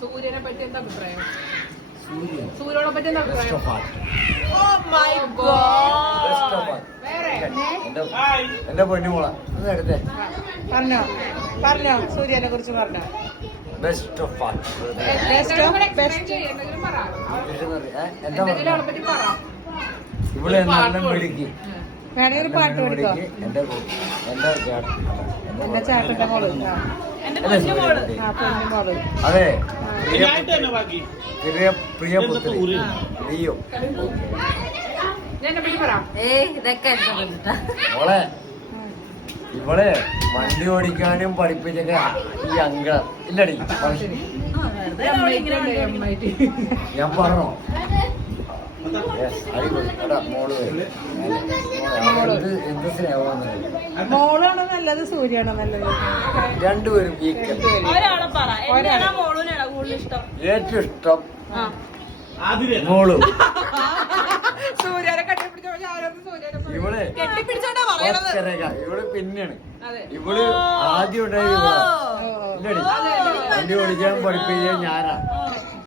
സൂര്യനെ പറ്റി എന്താ അഭിപ്രായം? സൂര്യനെ പറ്റി എന്താ അഭിപ്രായം? എന്റെ പൊന്നുമോള എടുത്തേ പറഞ്ഞോ സൂര്യനെ കുറിച്ച് പറഞ്ഞോ. Best of part. ഇവിടെ നല്ല മിടുക്കി. വേണമെങ്കിൽ ഒരു പാട്ട് പഠിക്കോ? എന്റെ ചേട്ടന്റെ മോള്. പൊന്നുമോള്. അതെ, പ്രിയപുത്രി ലിയോ. മോളെ ഇവളെ വണ്ടി ഓടിക്കാനും പഠിപ്പിച്ചൊക്കെ ഈ അങ്ക ഇല്ലടി. ഞാൻ പറഞ്ഞോ എന്ത് സ്നേഹമാണ്. മോളാണോ നല്ലത് സൂര്യാണോ നല്ലത്? രണ്ടുപേരും ഈക്വൽ. ഏറ്റവും ഇഷ്ടം മോള്. സൂര്യനെ കെട്ടിപ്പിടിച്ചോ? ഇവള് ഇവള് പിന്നെയാണ്. ഇവള് ആദ്യം ഉണ്ടായി ഇവളാ. ഇല്ലടി, വണ്ടി ഓടിക്കാൻ പഠിപ്പിക്കാൻ ഞാനാ.